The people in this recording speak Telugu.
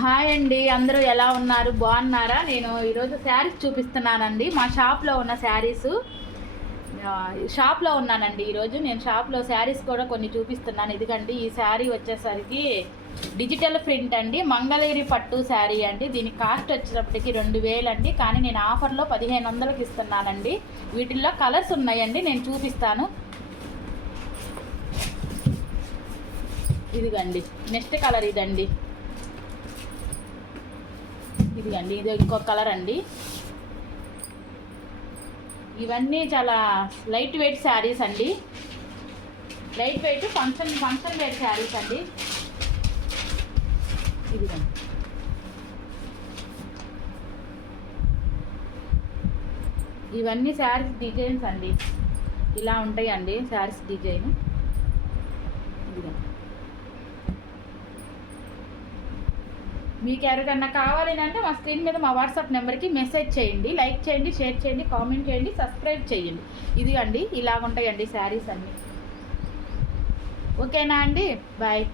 హాయ్ అండి, అందరూ ఎలా ఉన్నారు? బాగున్నారా? నేను ఈరోజు శారీస్ చూపిస్తున్నానండి. మా షాప్లో ఉన్న శారీస్ షాప్లో ఉన్నానండి. ఈరోజు నేను షాప్లో శారీస్ కూడా కొన్ని చూపిస్తున్నాను. ఇదిగండి, ఈ శారీ వచ్చేసరికి డిజిటల్ ప్రింట్ అండి, మంగళగిరి పట్టు శారీ అండి. దీని కాస్ట్ వచ్చేటప్పటికి 2000 అండి, కానీ నేను ఆఫర్లో 1500కి ఇస్తున్నానండి. వీటిల్లో కలర్స్ ఉన్నాయండి, నేను చూపిస్తాను. ఇదిగండి, నెక్స్ట్ కలర్ ఇదండి. ఇదిగండి, ఇది ఇంకొక కలర్ అండి. ఇవన్నీ చాలా లైట్ వెయిట్ శారీస్ అండి. Light weight function wear saris అండి. ఇదిగండి, ఇవన్నీ శారీస్ డిజైన్స్ అండి. ఇలా ఉంటాయండి శారీస్ డిజైన్. ఇదిగండి, మీకు ఎవరికన్నా కావాలి అంటే మా స్క్రీన్ మీద మా వాట్సాప్ నెంబర్కి మెసేజ్ చేయండి. లైక్ చేయండి, షేర్ చేయండి, కామెంట్ చేయండి, సబ్స్క్రైబ్ చేయండి. ఇదిగండి, ఇలాగుంటాయండి శారీస్ అన్నీ. ఓకేనా అండి? బాయ్.